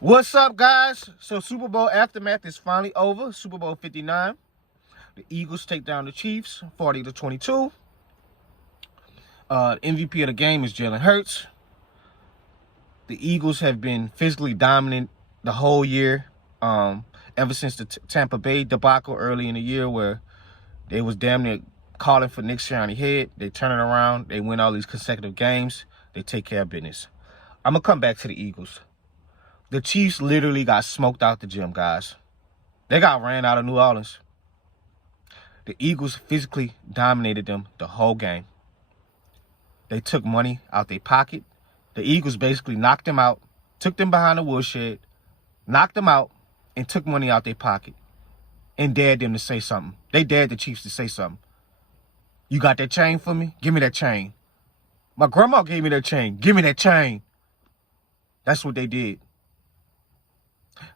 What's up, guys? So Super Bowl aftermath is finally over. Super Bowl 59. The Eagles take down the Chiefs 40-22. MVP of the game is Jalen Hurts. The Eagles have been physically dominant the whole year. Ever since the Tampa Bay debacle early in the year where they was damn near calling for Nick Sirianni's head. They turn it around. They win all these consecutive games. They take care of business. I'm going to come back to the Eagles. The Chiefs literally got smoked out the gym, guys. They got ran out of New Orleans. The Eagles physically dominated them the whole game. They took money out their pocket. The Eagles basically knocked them out, took them behind the woodshed, knocked them out, and took money out their pocket and dared them to say something. They dared the Chiefs to say something. You got that chain for me? Give me that chain. My grandma gave me that chain. Give me that chain. That's what they did.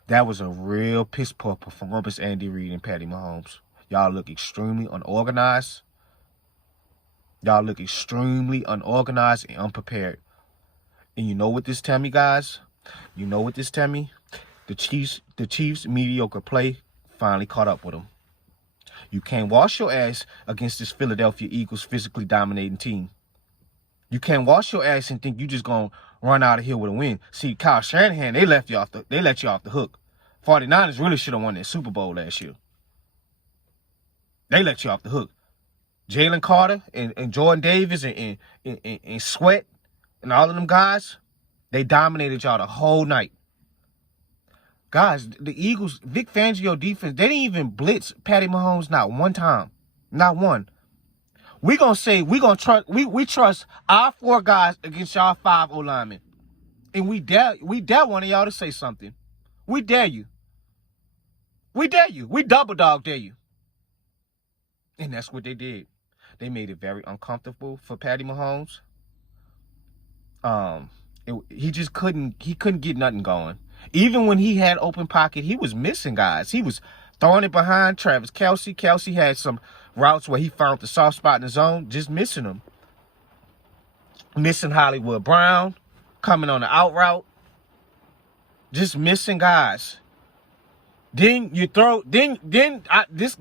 That was a real piss poor performance, Andy Reid and Patty Mahomes. Y'all look extremely unorganized. Y'all look extremely unorganized and unprepared. And you know what this tell me, guys? You know what this tell me? The Chiefs' mediocre play finally caught up with them. You can't wash your ass against this Philadelphia Eagles physically dominating team. You can't wash your ass and think you just gonna run out of here with a win. See, Kyle Shanahan, they let you off the hook. 49ers really should have won that Super Bowl last year. They let you off the hook. Jalen Carter and Jordan Davis and Sweat and all of them guys, they dominated y'all the whole night. Guys, the Eagles, Vic Fangio defense, they didn't even blitz Patty Mahomes not one time. Not one. We trust our 4 guys against y'all 5 O-linemen. And we dare one of y'all to say something. We dare you. We dare you. We double dog dare you. And that's what they did. They made it very uncomfortable for Patty Mahomes. He couldn't get nothing going. Even when he had open pocket, he was missing guys. He was throwing it behind Travis Kelce. Kelce had some routes where he found the soft spot in the zone, just missing them. Missing Hollywood Brown, coming on the out route. Just missing guys. Then you throw, this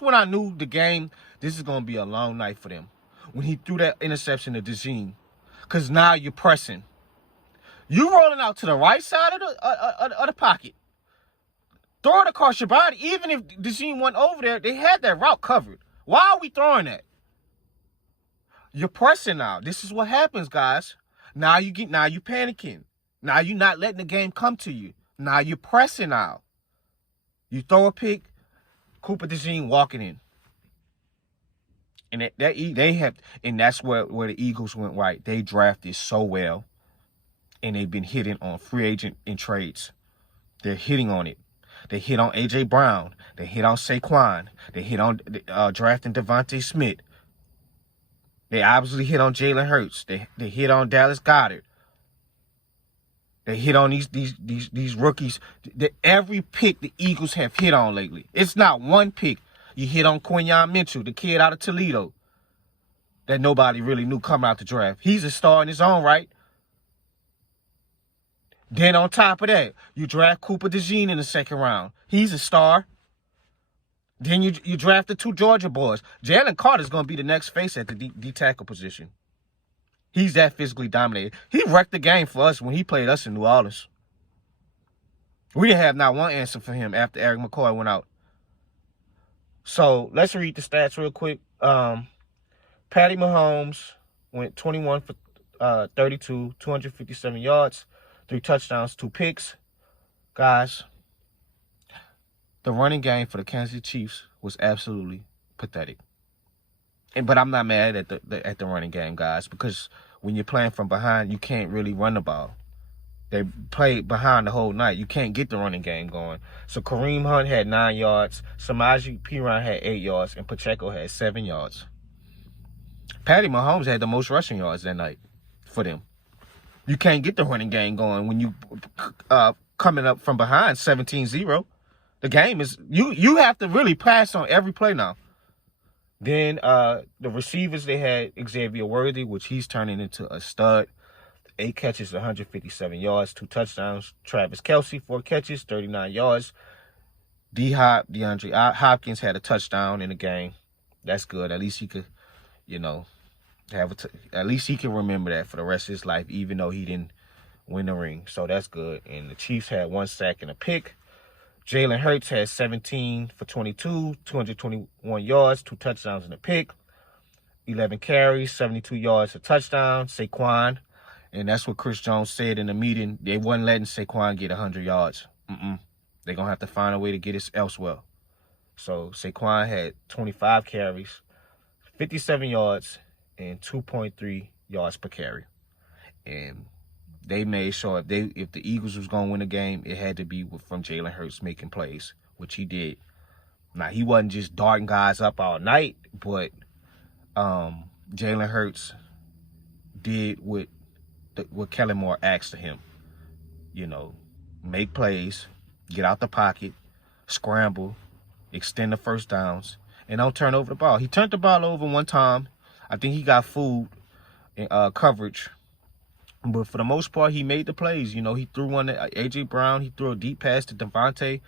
when I knew the game, this is going to be a long night for them. When he threw that interception to DeJean. Because now you're pressing. You rolling out to the right side of the pocket. Throw it across your body. Even if DeJean went over there, they had that route covered. Why are we throwing that? You're pressing now. This is what happens, guys. Now you panicking. Now you're not letting the game come to you. Now you're pressing now. You throw a pick, Cooper DeJean walking in. And that's where the Eagles went right. They drafted so well. And they've been hitting on free agent and trades. They're hitting on it. They hit on A.J. Brown. They hit on Saquon. They hit on drafting Devontae Smith. They obviously hit on Jalen Hurts. They hit on Dallas Goedert. They hit on these rookies. Every pick the Eagles have hit on lately. It's not one pick. You hit on Quinyon Mitchell, the kid out of Toledo that nobody really knew coming out the draft. He's a star in his own right. Then on top of that, you draft Cooper DeJean in the 2nd round. He's a star. Then you draft the 2 Georgia boys. Jalen Carter's going to be the next face at the D-tackle position. He's that physically dominated. He wrecked the game for us when he played us in New Orleans. We didn't have not one answer for him after Eric McCoy went out. So let's read the stats real quick. Patty Mahomes went 21 for 32, 257 yards. 3 touchdowns, 2 picks. Guys, the running game for the Kansas City Chiefs was absolutely pathetic. But I'm not mad at the running game, guys, because when you're playing from behind, you can't really run the ball. They played behind the whole night. You can't get the running game going. So Kareem Hunt had 9 yards, Samaje Perine had 8 yards, and Pacheco had 7 yards. Patty Mahomes had the most rushing yards that night for them. You can't get the running game going when you coming up from behind 17-0. The game is, you have to really pass on every play now. Then the receivers, they had Xavier Worthy, which he's turning into a stud. 8 catches, 157 yards, 2 touchdowns. Travis Kelce, 4 catches, 39 yards. DeAndre Hopkins had a touchdown in the game. That's good. At least he could, at least he can remember that for the rest of his life, even though he didn't win the ring. So that's good. And the Chiefs had 1 sack and a pick. Jalen Hurts had 17 for 22, 221 yards, 2 touchdowns and a pick. 11 carries, 72 yards, a touchdown. Saquon, and that's what Chris Jones said in the meeting. They wasn't letting Saquon get 100 yards. They're going to have to find a way to get it elsewhere. So Saquon had 25 carries, 57 yards, and 2.3 yards per carry. And they made sure if the Eagles was going to win a game, it had to be from Jalen Hurts making plays, which he did. Now, he wasn't just darting guys up all night, but Jalen Hurts did what Kellen Moore asked of him. Make plays, get out the pocket, scramble, extend the first downs, and don't turn over the ball. He turned the ball over one time. I think he got fooled in coverage. But for the most part, he made the plays. He threw one to A.J. Brown. He threw a deep pass to Devontae.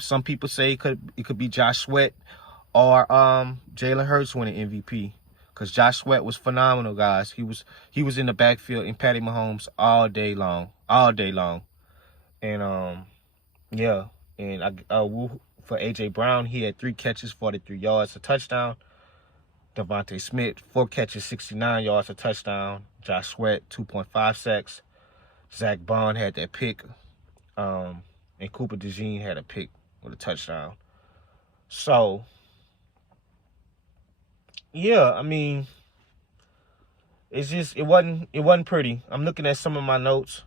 Some people say it could be Josh Sweat or Jalen Hurts winning MVP. Because Josh Sweat was phenomenal, guys. He was in the backfield in Patty Mahomes all day long. And yeah. And for A.J. Brown, he had 3 catches, 43 yards, a touchdown. Devontae Smith, 4 catches, 69 yards, a touchdown. Josh Sweat, 2.5 sacks. Zach Bond had that pick. And Cooper DeJean had a pick with a touchdown. So, yeah, I mean, it wasn't pretty. I'm looking at some of my notes.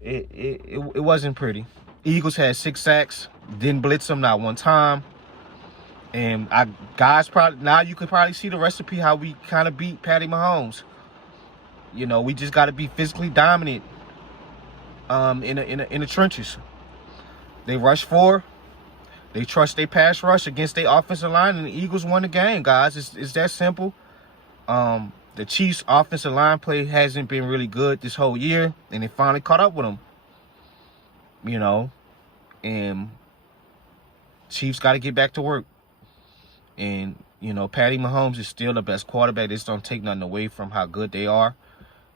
It wasn't pretty. Eagles had 6 sacks, didn't blitz them not one time. And now you could probably see the recipe how we kind of beat Patty Mahomes. We just got to be physically dominant in the trenches. They rush 4. They trust their pass rush against their offensive line, and the Eagles won the game, guys. It's that simple. The Chiefs' offensive line play hasn't been really good this whole year, and they finally caught up with them. And Chiefs got to get back to work. And, Patty Mahomes is still the best quarterback. This don't take nothing away from how good they are,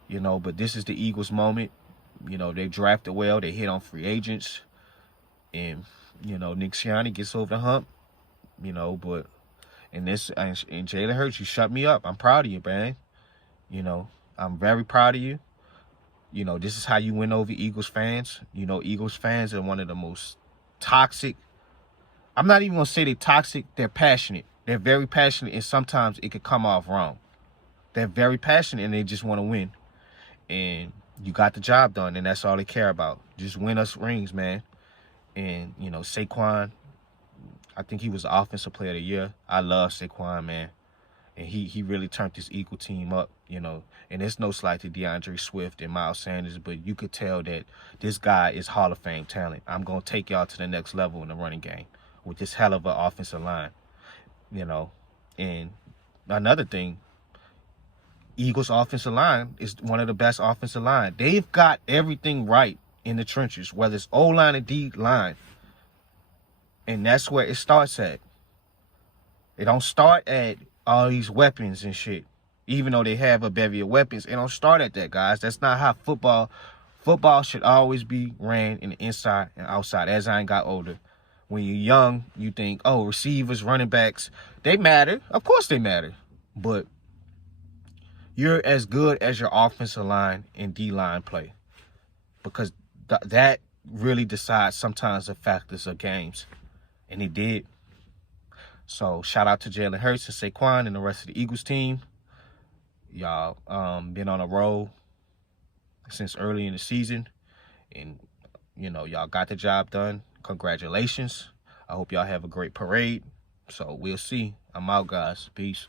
but this is the Eagles' moment. They drafted well. They hit on free agents. And, Nick Sirianni gets over the hump, but and Jalen Hurts, you shut me up. I'm proud of you, man. I'm very proud of you. This is how you win over Eagles fans. Eagles fans are one of the most toxic. I'm not even going to say they're toxic. They're passionate. They're very passionate, and sometimes it could come off wrong. They're very passionate, and they just want to win. And you got the job done, and that's all they care about. Just win us rings, man. And, Saquon, I think he was the offensive player of the year. I love Saquon, man. And he really turned this Eagle team up, And it's no slight to DeAndre Swift and Miles Sanders, but you could tell that this guy is Hall of Fame talent. I'm going to take y'all to the next level in the running game with this hell of an offensive line, And another thing, Eagles' offensive line is one of the best offensive line. They've got everything right in the trenches, whether it's O-line or D-line. And that's where it starts at. It don't start at all these weapons and shit. Even though they have a bevy of weapons, it don't start at that, guys. That's not how football should always be ran in the inside and outside. As I got older, when you're young, you think, oh, receivers, running backs, they matter. Of course they matter. But you're as good as your offensive line and D-line play. Because that really decides sometimes the factors of games. And it did. So shout out to Jalen Hurts and Saquon and the rest of the Eagles team. Y'all been on a roll since early in the season. And, y'all got the job done. Congratulations. I hope y'all have a great parade. So we'll see. I'm out, guys. Peace.